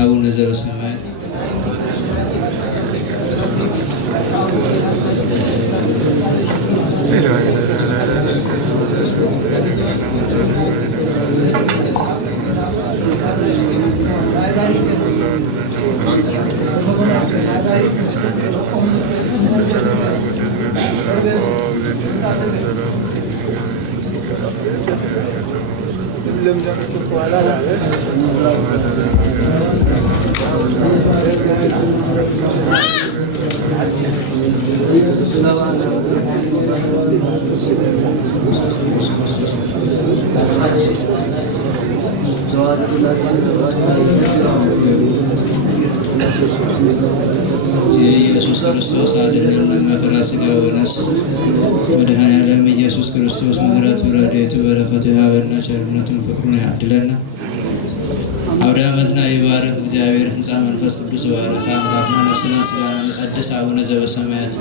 አቡነ ዘበሰማያት ኢየሱስ ክርስቶስ አድነን መከራ ሥጋ ወነፍስ መድኃኔዓለም ኢየሱስ ክርስቶስ ምሕረቱ ረድኤቱ በረከቱ ያበልና ቸርነቱን ፍቅሩን ያድለና አውደ ዓመትና ይባረክ እግዚአብሔር ሕንፃ መንፈስ ቅዱስ ባረከ አምላክና ነፍስና ሥጋን ቀድስ አቡነ ዘበሰማያት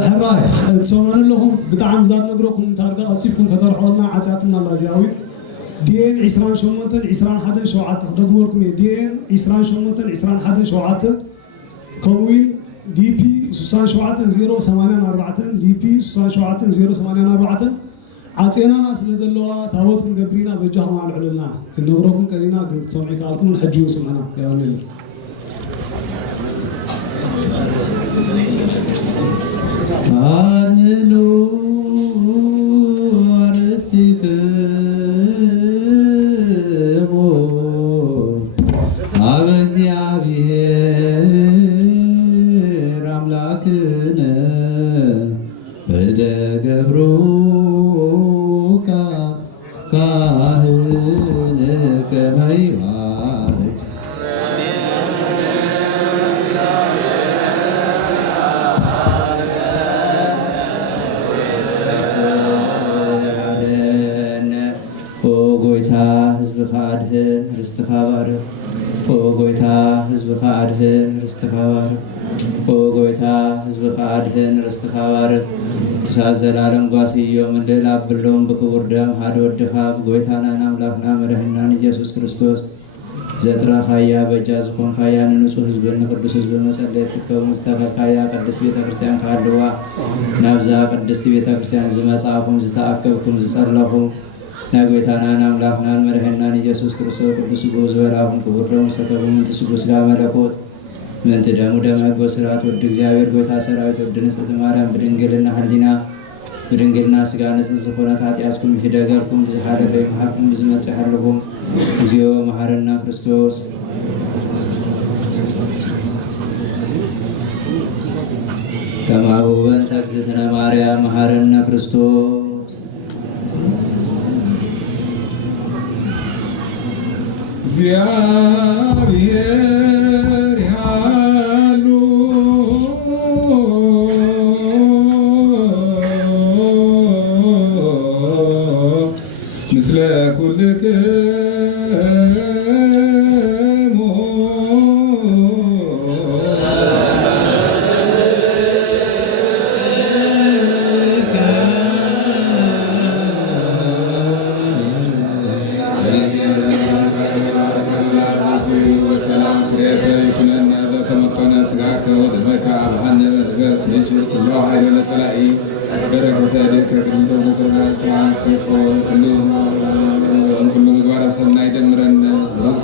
حراي تسمعون لهم بتعم زاد نقولكم تارجع أطيفكم كترحولنا عزاتنا لازياوي دين عسران شمونتن عسران حدا شوعات دقولكم دين عسران شمونتن عسران حدا شوعات كوين دي بي سوسان شوعات 084 دي بي سوسان شوعات 084 عطينا ناس نزلوا تابوتكم قبرينا بجاه مع العلنا كنبركم كلنا كنت سمعي قالكم الحج وسمعنا يا نيل አንኑ አርሲክሙ አበ እግዚአብሔር አምላክነ በደገብሩካ ካህን ከመይባርክ ህዝብኻ አድህን ርስትኻ ባርክ ኦ ጎይታ ህዝብኻ አድህን ርስትኻ ባርክ ኦ ጎይታ ህዝብኻ አድህን ርስትኻ ባርክ እሳት ዘላለም ጓስዮም እንድል አብሎም በክቡር ደም ሓደ ወድኻ ጎይታናን አምላክና መድኃኒናን ኢየሱስ ክርስቶስ ዘጥራኻያ በጃ ዝኾንካያ ንንጹህ ህዝብን ቅዱስ ህዝብ መጸለይት ክትከውን ዝተኸልካያ ቅድስት ቤተ ክርስቲያን ካድዋ ናብዛ ቅድስት ቤተ ክርስቲያን ዝመጻኹም ዝተኣከብኩም ዝጸለኹም ናጎይታናን አምላክናን መድኃኒናን ኢየሱስ ክርስቶስ ቅዱስ ጎዝ በላሁን ክቡር ደሙ ሰተሁም እንት ስጉስ ጋ መለኮት ምንት ደሙ ደመጎ ስራት ወድ እግዚአብሔር ጎይታ ሰራዊት ወድ ንጽሕት ማርያም በድንግልና ህሊና በድንግልና ሥጋ ንጽሕት ዝኾነት ኃጢአትኩም ይደገርኩም ብዝሓለ በይመሃርኩም ብዝመጽሐልኩም እግዚኦ መሐረና ክርስቶስ ከማሁ በእንተ እግዝእትነ ማርያም መሐረነ ክርስቶስ እግዚአብሔር ያሉ ምስለ ኩልክሙ ሰላም ስሬተ ይኩነና ዘተመጠነ ስጋከ ወደመካ አብሃነ በትገስ ንችር ኩሎ ኃይለ ለጸላኢ በረከተ ደከ ቅድንተ ወተባቻን ሲፎን ኩሉ ምግባረ ሰናይ ደምረን ብሩክ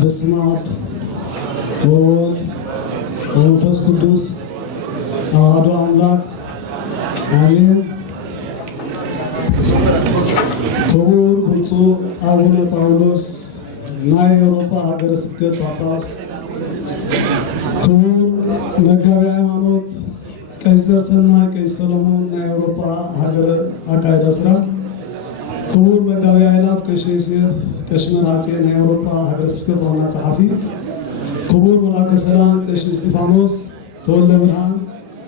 በስመ አብ ወወልድ ወመንፈስ ቅዱስ አሐዱ አምላክ አሜን። ክቡር ብፁዕ አቡነ ጳውሎስ ናይ አውሮፓ ሀገረ ስብከት ጳጳስ፣ ክቡር መጋቢ ሃይማኖት ቀሲስ ዘርሰናይ ቀሲስ ሰሎሞን ናይ አውሮፓ ሀገረ አካይዳ ስራ፣ ክቡር መጋቢ ኃይላት ቀሲስ ዮሴፍ ቀሲስ መርዓፄ ናይ አውሮፓ ሀገረ ስብከት ዋና ጸሐፊ፣ ክቡር መላከ ሰላም ቀሲስ እስጢፋኖስ ተወልደ ብርሃን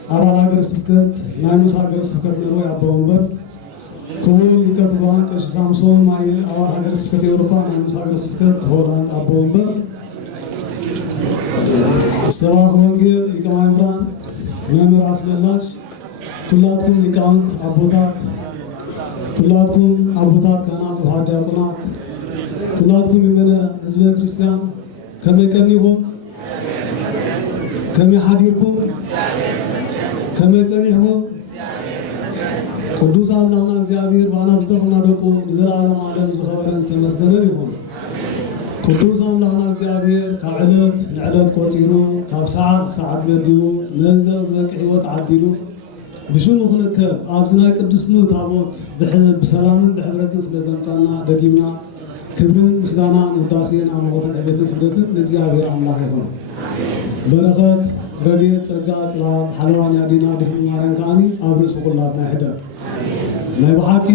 አባል ሀገረ ስብከት ናይ ሙስ ሀገረ ስብከት ነርዌይ አባ ወንበር፣ ክቡር ሊቀ ትጉሃን ቀሲስ ሳምሶን ማይል አባል ሀገረ ስብከት የአውሮፓ ናይ ሙስ ሀገረ ስብከት ሆላንድ አባ ወንበር፣ ሰባኽ ወንጌል ሊቀ ማእምራን መምህር አስመላሽ፣ ኩላትኩም ሊቃውንት አቦታት፣ ኩላትኩም አቦታት ካህናት ወሃ ዲያቆናት፣ ኩላትኩም የመነ ህዝበ ክርስቲያን ከመይ ቀኒኹም ከመይ ሓዲርኩም ከመይ ጸኒሕኩም ቅዱስ አምላክና እግዚአብሔር ባና ብዝተኸና ደቁ ንዘለዓለም ዓለም ዝኸበረን ዝተመስገነን ይኹን። ቅዱስ አምላክና እግዚአብሔር ካብ ዕለት ንዕለት ቆፂሩ ካብ ሰዓት ሰዓት መዲቡ ነዚ ዝበቅዕ ህይወት ዓዲሉ ብሽሙ ክንከብ ኣብዚ ናይ ቅዱስ ታቦት ብሰላምን ብሕብረትን ስለ ዘምፃና ደጊምና ክብርን ምስጋናን ውዳሴን ኣምልኾትን ዕቤትን ስግደትን ንእግዚአብሔር አምላክ ይኹን። በረኸት ረድኤት ጸጋ ጽላል ሓለዋን ያዲና ድስም ማርያም ከዓኒ ኣብ ርእሲ ኩላትና ይሕደር። ናይ ብሓቂ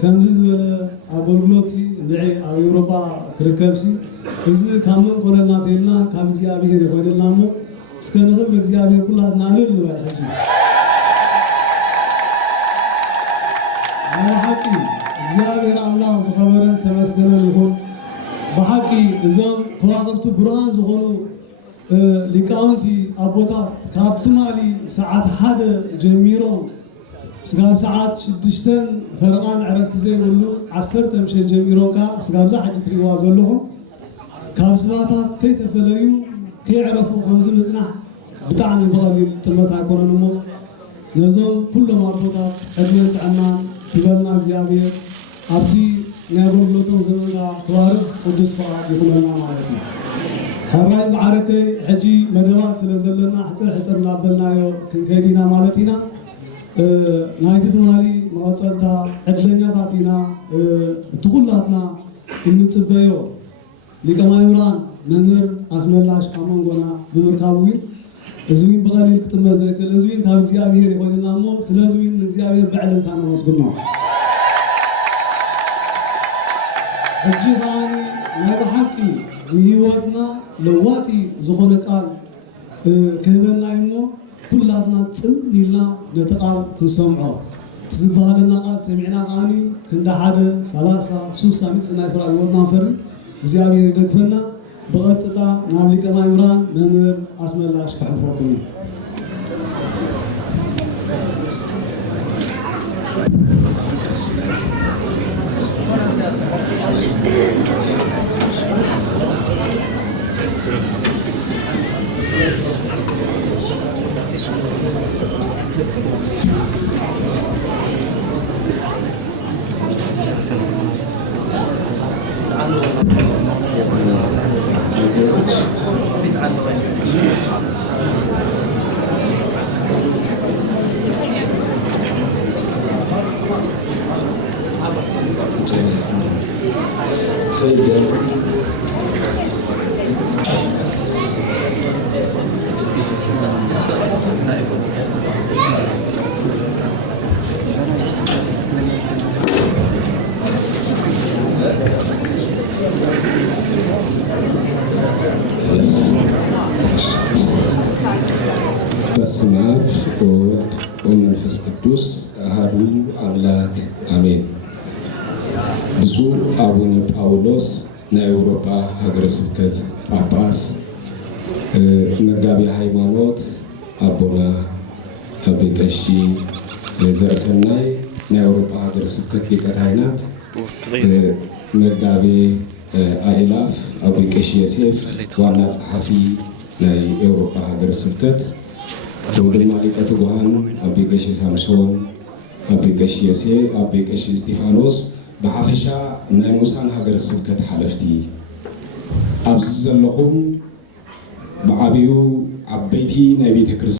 ከምዚ ዝበለ ኣገልግሎት ንዒ ኣብ ኤውሮጳ ክርከብሲ እዚ ካብ መን ኮነልና ተይልና ካብ እግዚአብሔር ይኮነልና እሞ እስከ ንኽብሪ እግዚአብሔር ኩላትና እልል ንበል ሕጂ ናይ ብሓቂ እግዚአብሔር አምላክ ዝኸበረን ዝተመስገነን ይኹን። ብሓቂ እዞም ከዋኽብቲ ብርሃን ዝኾኑ ሊቃውንቲ አቦታት ካብ ትማሊ ሰዓት 1 ጀሚሮም ስጋብ ሰዓት 6 ፈረቓን ዕረፍቲ ዘይብሉ 10 ምሸት ጀሚሮም ካ ስጋብዛ ሕጂ ትሪእዋ ዘለኹም ካብ ስባታት ከይተፈለዩ ከይዕረፉ ከምዚ ምጽናሕ ብጣዕሚ ብቐሊል ጥመት ኣይኮነን እሞ ነዞም ኩሎም አቦታት ዕድመን ጥዕናን ክበልና እግዚአብሔር ኣብቲ ናይ ኣገልግሎቶም ዘመንካ ክባርኽ ቅዱስ ፈቃድ ይኹነና ማለት እዩ። ሕራይ ማዕረከይ ሕጂ መደባት ስለ ዘለና ሕፅር ሕፅር እናበልናዮ ክንከይድ ኢና ማለት ኢና። ናይቲ ትማሊ መቐፀልታ ዕድለኛታት ኢና እቲ ኩላትና እንፅበዮ ሊቀ ማእምራን መምህር አስመላሽ ኣብ መንጎና ብምርካብ እውን እዚ እውን ብቐሊል ክጥመት ዘይክእል እዚ እውን ካብ እግዚአብሔር ይኮንልና እሞ ስለዚ እውን ንእግዚአብሔር ብዕልልታ ነመስግኖ። ሕጂ ከዓኒ ናይ ብሓቂ ንህይወትና ለዋጢ ዝኾነ ቃል ክህበና እሞ ኩላትና ፅም ኢልና ነቲ ቃል ክንሰምዖ ትዝበሃለና ቃል ሰሚዕና ከዓኒ ክንደ 1 30 60 ምፅናይ ፍራ ህይወትና ንፈሪ እግዚአብሔር ይደግፈና። ብቐጥታ ናብ ሊቀ ማእምራን መምህር አስመላሽ ክሕልፈኩም እዩ። በስመ አብ ወወልድ ወመንፈስ ቅዱስ አሐዱ አምላክ አሜን። ብፁዕ አቡነ ጳውሎስ ናይ አውሮፓ ሀገረ ስብከት ጳጳስ፣ መጋቢ ሃይማኖት አቦና አቤ ቀሺ ዘርሰናይ ናይ አውሮፓ ሀገረ ስብከት ሊቀ ካህናት፣ መጋቢ አእላፍ አቤ ቀሺ ዮሴፍ ዋና ጸሐፊ ናይ አውሮፓ ሀገረ ስብከት፣ ወንድማ ሊቀ ትጉሃን አቤ ቀሺ ሳምሶን፣ አቤ ቀሺ ዮሴፍ፣ አቤ ቀሺ እስጢፋኖስ፣ ብሓፈሻ ናይ ሙሳን ሀገረ ስብከት ሓለፍቲ ኣብዚ ዘለኹም ብዓብዩ ዓበይቲ ናይ ቤተ ክርስቲያን